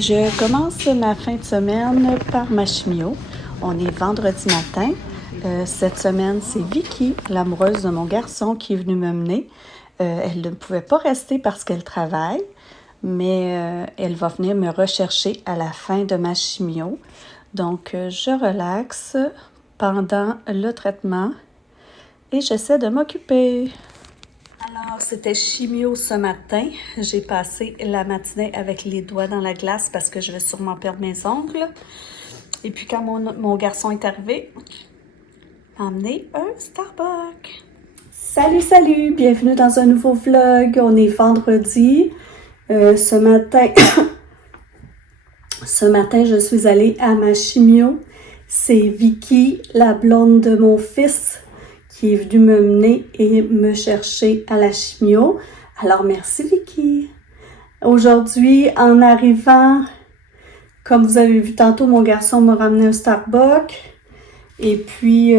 Je commence ma fin de semaine par ma chimio. On est vendredi matin. Cette semaine, c'est Vicky, l'amoureuse de mon garçon, qui est venue me mener. Elle ne pouvait pas rester parce qu'elle travaille, mais elle va venir me rechercher à la fin de ma chimio. Donc, je relaxe pendant le traitement et j'essaie de m'occuper. Alors, c'était chimio ce matin. J'ai passé la matinée avec les doigts dans la glace parce que je vais sûrement perdre mes ongles. Et puis, quand mon garçon est arrivé, il m'a emmené un Starbucks. Salut! Bienvenue dans un nouveau vlog. On est vendredi. Ce matin, je suis allée à ma chimio. C'est Vicky, la blonde de mon fils, qui est venue me mener et me chercher à la chimio. Alors, merci Vicky. Aujourd'hui, en arrivant, comme vous avez vu tantôt, mon garçon m'a ramené un Starbucks. Et puis,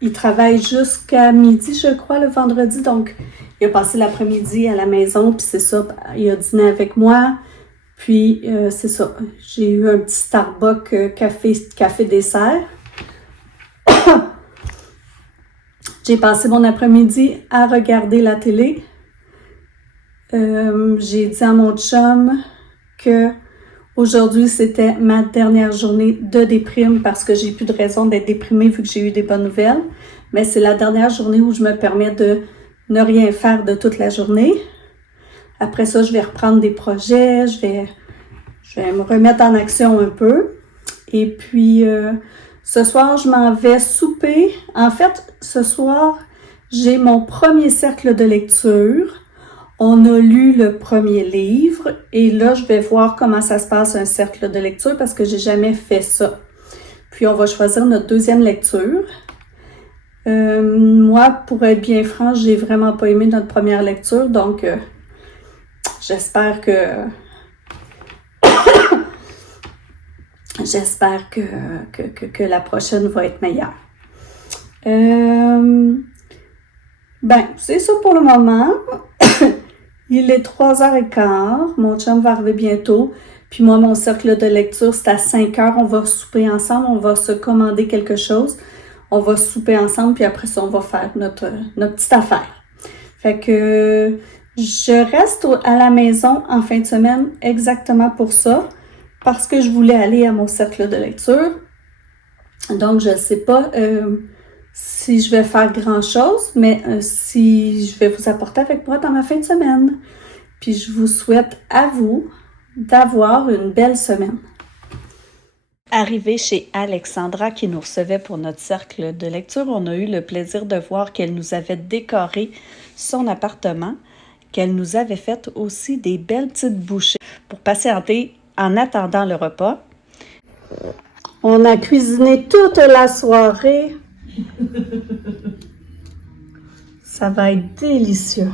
il travaille jusqu'à midi, je crois, le vendredi. Donc, il a passé l'après-midi à la maison. Puis c'est ça, il a dîné avec moi. Puis, c'est ça, j'ai eu un petit Starbucks café dessert. J'ai passé mon après-midi à regarder la télé. J'ai dit à mon chum que aujourd'hui c'était ma dernière journée de déprime parce que j'ai plus de raison d'être déprimée vu que j'ai eu des bonnes nouvelles. Mais c'est la dernière journée où je me permets de ne rien faire de toute la journée. Après ça, je vais reprendre des projets, je vais me remettre en action un peu. Et puis, ce soir, je m'en vais souper. En fait, ce soir, j'ai mon premier cercle de lecture. On a lu le premier livre et là, je vais voir comment ça se passe un cercle de lecture parce que j'ai jamais fait ça. Puis, on va choisir notre deuxième lecture. Moi, pour être bien franc, j'ai vraiment pas aimé notre première lecture, donc j'espère que la prochaine va être meilleure. C'est ça pour le moment. Il est 3h15. Mon chum va arriver bientôt. Puis moi, mon cercle de lecture, c'est à 5h. On va souper ensemble. On va se commander quelque chose. On va souper ensemble. Puis après ça, on va faire notre petite affaire. Fait que je reste à la maison en fin de semaine exactement pour ça. Parce que je voulais aller à mon cercle de lecture. Donc, je ne sais pas si je vais faire grand-chose, mais si je vais vous apporter avec moi dans ma fin de semaine. Puis, je vous souhaite à vous d'avoir une belle semaine. Arrivée chez Alexandra qui nous recevait pour notre cercle de lecture, on a eu le plaisir de voir qu'elle nous avait décoré son appartement, qu'elle nous avait fait aussi des belles petites bouchées pour patienter en attendant le repas. On a cuisiné toute la soirée. Ça va être délicieux.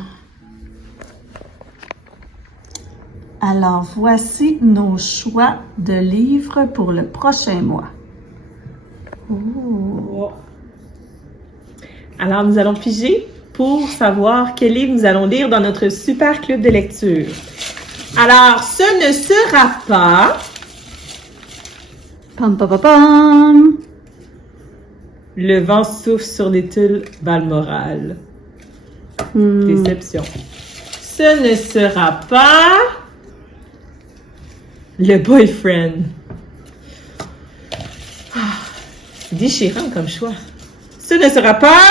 Alors, voici nos choix de livres pour le prochain mois. Ooh. Alors, nous allons piger pour savoir quel livre nous allons lire dans notre super club de lecture. Alors, ce ne sera pas... Pam, pam, pam, pam. Le vent souffle sur des tuiles Balmoral. Déception. Ce ne sera pas... Le boyfriend. C'est déchirant comme choix. Ce ne sera pas...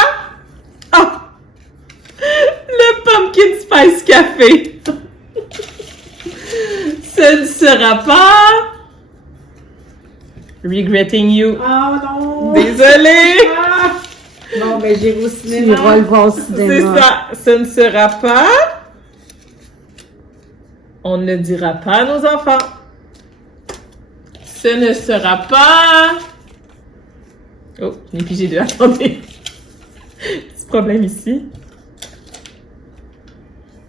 Oh! Le pumpkin spice café. Ce ne sera pas... Regretting You. Oh non! Désolée! Ah! Bon, ben j'irai au Tu cinéma. iras le voir au cinéma. C'est ça. Ce ne sera pas... On ne dira pas à nos enfants. Ce ne sera pas... Oh, je n'ai pigé deux. Attendez. Petit problème ici.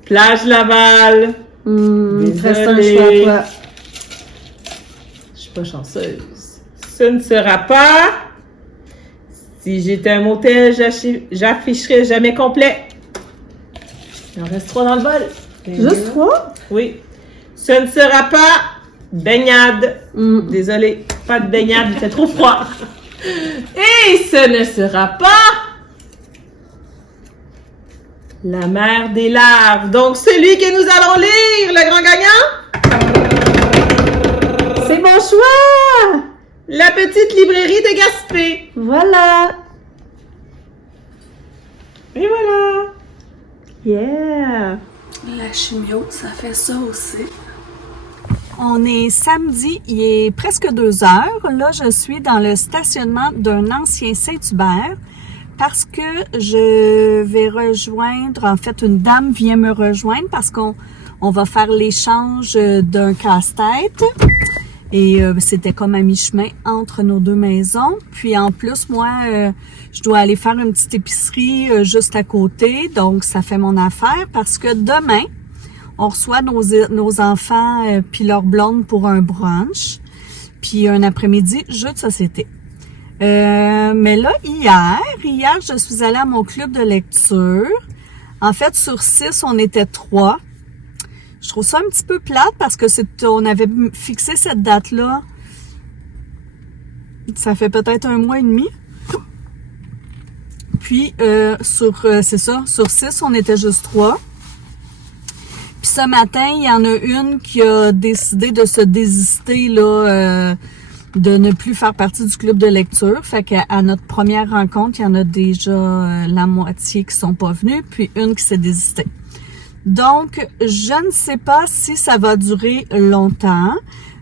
Plage Laval. Il te reste un Désolée. choix, toi. Je suis pas chanceuse. Ce ne sera pas... Si j'étais un motel, j'afficherais jamais complet. Il en reste 3 dans le bol. Juste 3? Oui. Ce ne sera pas baignade. Désolée, pas de baignade, il fait trop froid. Et ce ne sera pas la mère des larves. Donc, celui que nous allons lire, le grand gagnant, C'est mon choix! la petite librairie de Gaspé. Voilà! Et voilà. Yeah! La chimio, ça fait ça aussi. On est samedi, il est presque 2 heures. Là, je suis dans le stationnement d'un ancien Saint-Hubert parce que je vais rejoindre, en fait, une dame vient me rejoindre parce qu'on va faire l'échange d'un casse-tête. Et c'était comme à mi-chemin entre nos 2 maisons. Puis en plus, moi, je dois aller faire une petite épicerie juste à côté. Donc, ça fait mon affaire parce que demain, on reçoit nos enfants puis leurs blondes pour un brunch. Puis un après-midi, jeu de société. Mais là, hier, je suis allée à mon club de lecture. En fait, sur 6, on était 3. Je trouve ça un petit peu plate parce que on avait fixé cette date-là. Ça fait peut-être 1 mois et demi. Puis, c'est ça, sur 6, on était juste 3. Puis ce matin, il y en a une qui a décidé de se désister, là, de ne plus faire partie du club de lecture. Fait qu'à notre première rencontre, il y en a déjà la moitié qui sont pas venus, puis une qui s'est désistée. Donc, je ne sais pas si ça va durer longtemps,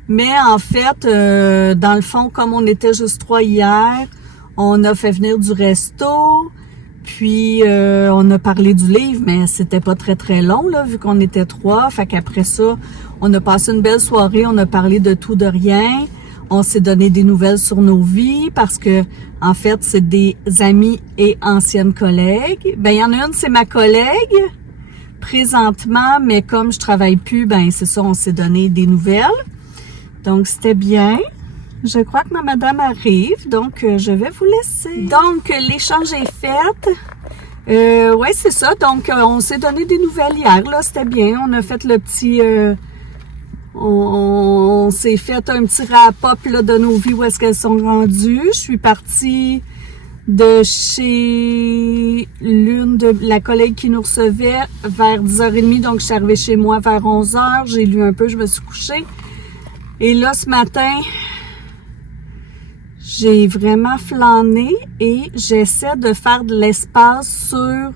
mais en fait, dans le fond, comme on était juste 3 hier, on a fait venir du resto, puis on a parlé du livre, mais c'était pas très très long, là, vu qu'on était 3. Fait qu'après ça, on a passé une belle soirée, on a parlé de tout, de rien. On s'est donné des nouvelles sur nos vies parce que, en fait, c'est des amis et anciennes collègues. Ben, il y en a une, c'est ma collègue présentement, mais comme je travaille plus, ben c'est ça, on s'est donné des nouvelles. Donc, c'était bien. Je crois que ma madame arrive, donc je vais vous laisser. Donc, l'échange est fait. Ouais, c'est ça. Donc, on s'est donné des nouvelles hier, là, c'était bien. On a fait le petit... on s'est fait un petit wrap-up là, de nos vies, où est-ce qu'elles sont rendues. Je suis partie de chez l'une de la collègue qui nous recevait vers 10h30, donc je suis arrivée chez moi vers 11h, j'ai lu un peu, je me suis couchée. Et là, ce matin, j'ai vraiment flâné et j'essaie de faire de l'espace sur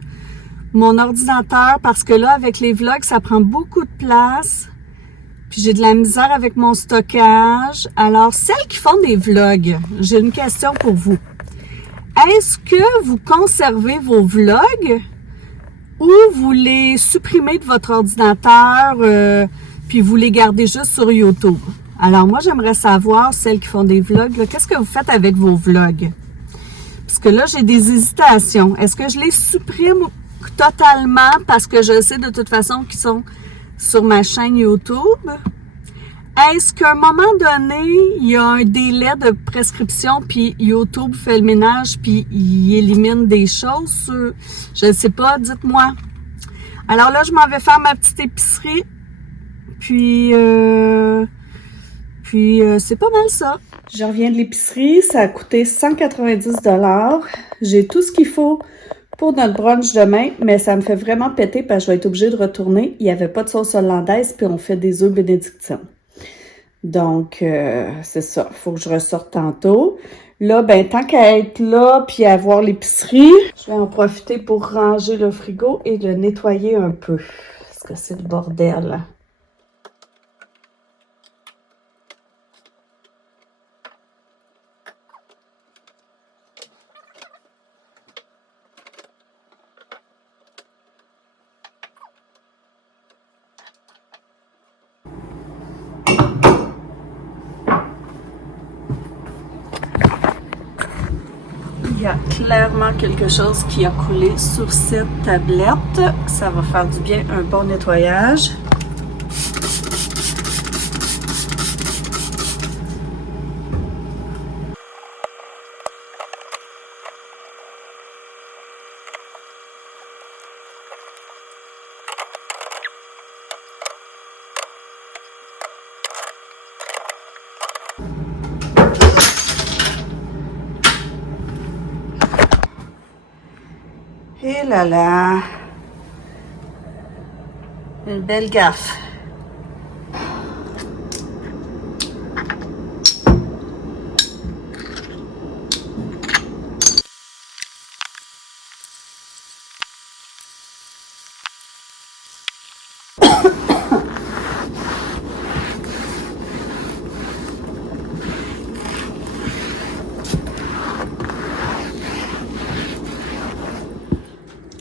mon ordinateur parce que là, avec les vlogs, ça prend beaucoup de place. Puis j'ai de la misère avec mon stockage. Alors, celles qui font des vlogs, j'ai une question pour vous. Est-ce que vous conservez vos vlogs ou vous les supprimez de votre ordinateur puis vous les gardez juste sur YouTube? Alors moi, j'aimerais savoir, celles qui font des vlogs, qu'est-ce que vous faites avec vos vlogs? Parce que là, j'ai des hésitations. Est-ce que je les supprime totalement parce que je sais de toute façon qu'ils sont sur ma chaîne YouTube? Est-ce qu'à un moment donné, il y a un délai de prescription, puis YouTube fait le ménage, puis il élimine des choses? Je ne sais pas, dites-moi. Alors là, je m'en vais faire ma petite épicerie, puis c'est pas mal ça. Je reviens de l'épicerie, ça a coûté 190$. J'ai tout ce qu'il faut pour notre brunch demain, mais ça me fait vraiment péter parce que je vais être obligée de retourner. Il n'y avait pas de sauce hollandaise, puis on fait des œufs bénédictines. Donc, c'est ça. Il faut que je ressorte tantôt. Là, ben, tant qu'à être là puis à voir l'épicerie, je vais en profiter pour ranger le frigo et le nettoyer un peu. Parce que c'est le bordel. Il y a clairement quelque chose qui a coulé sur cette tablette. Ça va faire du bien un bon nettoyage. là là. Une belle gaffe.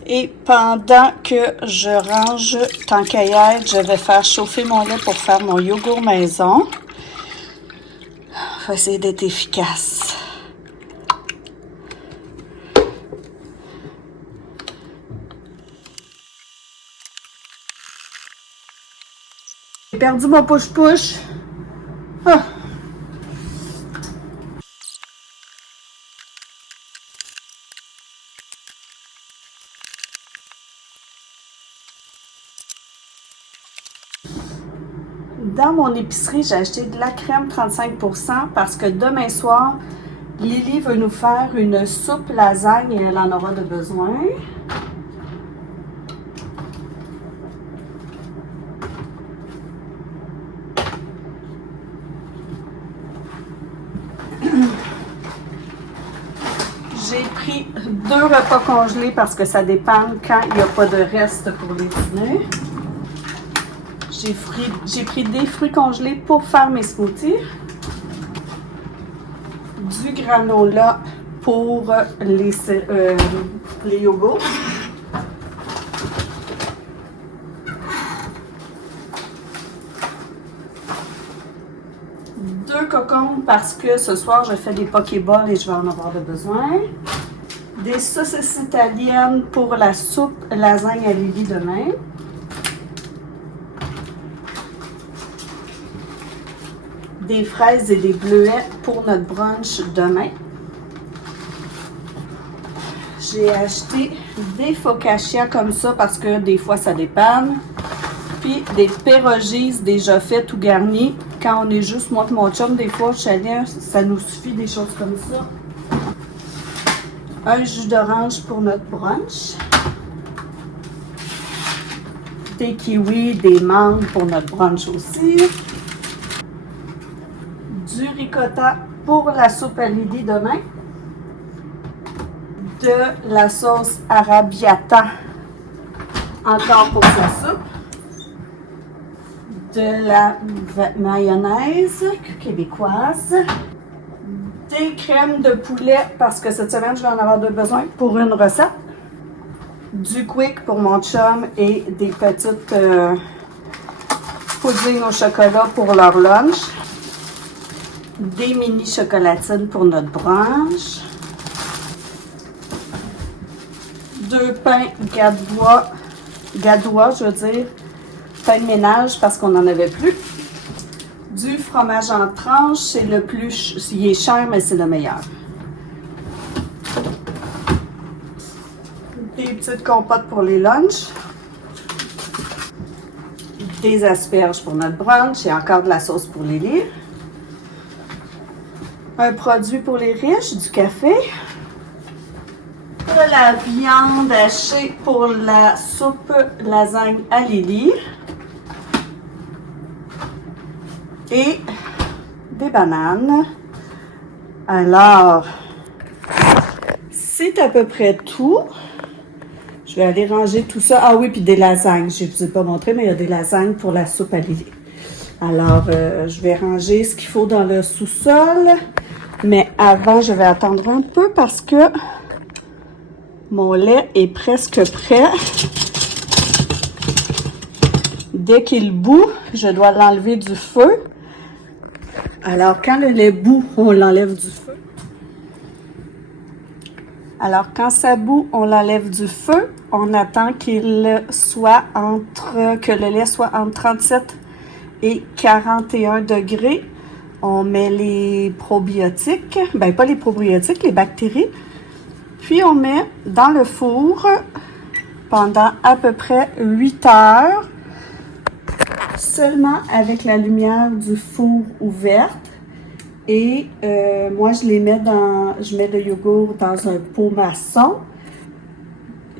Et pendant que je range, tant qu'à y être, je vais faire chauffer mon lait pour faire mon yogourt maison. Je vais essayer d'être efficace. J'ai perdu mon push-push. Ah. Dans mon épicerie, j'ai acheté de la crème 35% parce que demain soir, Lily veut nous faire une soupe lasagne et elle en aura de besoin. J'ai pris 2 repas congelés parce que ça dépend quand il n'y a pas de reste pour les dîners. J'ai pris des fruits congelés pour faire mes smoothies. Du granola pour les yogourts. Deux cocombes parce que ce soir je fais des pokéballs et je vais en avoir besoin. Des saucisses italiennes pour la soupe lasagne à Lily demain. Des fraises et des bleuets pour notre brunch demain. J'ai acheté des focaccia comme ça parce que des fois ça dépanne. Puis des pierogies déjà faites ou garnies. Quand on est juste moi et mon chum, des fois, ça nous suffit des choses comme ça. Un jus d'orange pour notre brunch. Des kiwis, des mangues pour notre brunch aussi. Du ricotta pour la soupe à Lily demain. De la sauce arrabbiata encore pour sa soupe. De la mayonnaise québécoise. Des crèmes de poulet parce que cette semaine je vais en avoir besoin pour une recette. Du quick pour mon chum et des petites puddings au chocolat pour leur lunch. Des mini chocolatines pour notre brunch. 2 pains gadois, je veux dire, pain de ménage parce qu'on n'en avait plus. Du fromage en tranches, c'est le plus, il est cher mais c'est le meilleur. Des petites compotes pour les lunchs. Des asperges pour notre brunch et encore de la sauce pour Lily. Un produit pour les riches, du café. De la viande hachée pour la soupe lasagne à Lily. Et des bananes. Alors, c'est à peu près tout. Je vais aller ranger tout ça. Ah oui, puis des lasagnes. Je ne vous ai pas montré, mais il y a des lasagnes pour la soupe à Lily. Alors, je vais ranger ce qu'il faut dans le sous-sol. Mais avant, je vais attendre un peu parce que mon lait est presque prêt. Dès qu'il bout, je dois l'enlever du feu. Alors, quand le lait bout, on l'enlève du feu. Alors, quand ça bout, on l'enlève du feu. On attend que le lait soit entre 37 et 41 degrés. On met les probiotiques, ben pas les probiotiques, les bactéries. Puis on met dans le four pendant à peu près 8 heures, seulement avec la lumière du four ouverte. Et moi, je mets le yogourt dans un pot maçon.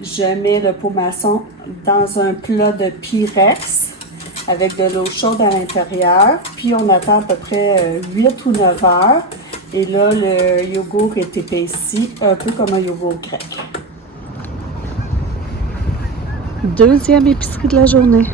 je mets le pot maçon dans un plat de Pyrex avec de l'eau chaude à l'intérieur. Puis on attend à peu près 8 ou 9 heures. Et là, le yogourt est épaissi, un peu comme un yogourt grec. Deuxième épicerie de la journée.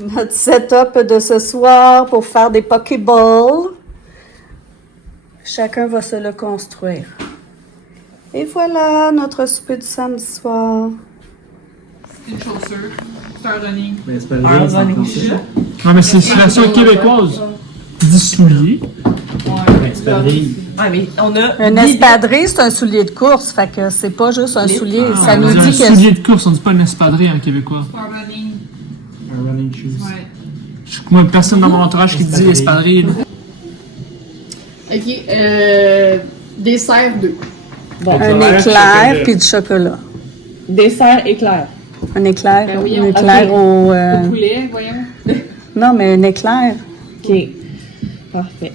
Notre setup de ce soir pour faire des Pokéballs. Chacun va se le construire. Et voilà notre souper du samedi soir. C'est une chaussure. C'est un running. Mais c'est pas le Ah, même, bon, c'est les ça. Non, mais c'est la seule québécoise. Du soulier. Ben, c'est pas le même. Ah, mais on a. Un espadrille, c'est un soulier de course. Fait que c'est pas juste un soulier. Ah, Ça nous un dit que soulier de course, on dit pas un espadrille en québécois. C'est un running. Un running shoes. Ouais. Moi, personne dans mon entourage qui dit espadrille. Ok, dessert 2. Bon, un éclair puis du chocolat. dessert éclair. Un éclair, Ben oui, un on- éclair au... Au poulet, voyons. Non, mais un éclair. Ok. Parfait.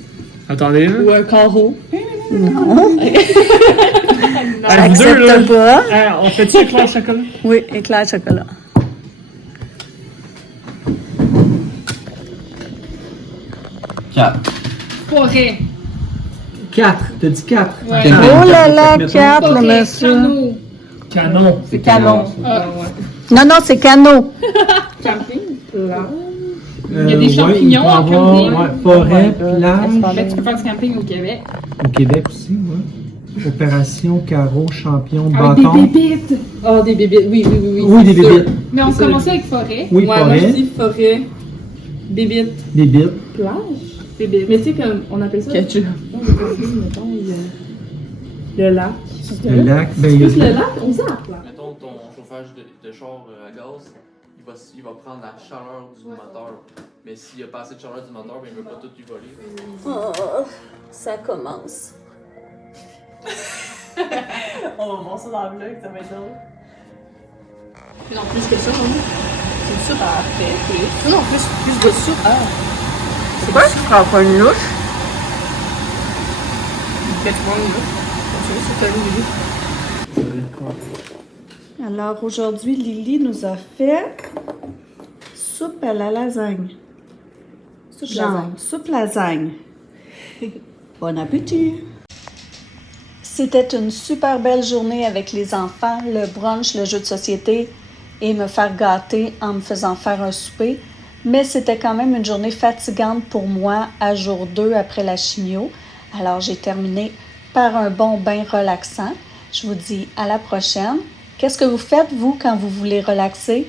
Attendez, là. Ou un carreau. Non, Ah, vous deux, là. accepte pas. Ah, on fait-tu éclair chocolat? Oui, éclair chocolat. Forêt. 4. T'as dit 4. Ouais. Oh là là, 4, le Forêt, monsieur. canot. Canon. C'est canon. Ah, Non, non, c'est canot. camping. Là. Il y a des champignons en camping. Ouais, forêt, plage. Ben, tu peux faire du camping au Québec. Au Québec aussi, ouais. Opération, carreau, champion, Ah, des bâton. bébites. Oh, des bébés. Oui, oui, oui. Oui, des c'est sûr. bébites. Mais on commençait avec forêt. Oui, Ouais, moi je forêt, dis forêt. Bébite. des bites. Plage. Bébites. Mais tu sais, comme on appelle ça. Ketchup. Le lac. Le lac, ben, il y a- Juste le lac, on zappe là. Mettons ton chauffage de char à gaz, il va prendre la chaleur du moteur. Mais s'il n'y a pas assez de chaleur du moteur, ben, il ne veut pas tout lui voler. Oh, ça commence. On va voir ça dans le vlog, ça va être drôle. Non, plus que ça, non? C'est ça parfait. Plus. Non, plus de soupe. Ah. C'est quoi? Tu prends pas une louche? Ben, tu prends une louche. C'est un loup. Alors aujourd'hui, Lily nous a fait soupe à la lasagne. Soupe Genre, lasagne. soupe lasagne. Bon appétit! C'était une super belle journée avec les enfants, le brunch, le jeu de société et me faire gâter en me faisant faire un souper. Mais c'était quand même une journée fatigante pour moi à jour 2 après la chimio. Alors j'ai terminé par un bon bain relaxant. Je vous dis à la prochaine. Qu'est-ce que vous faites, vous, quand vous voulez relaxer?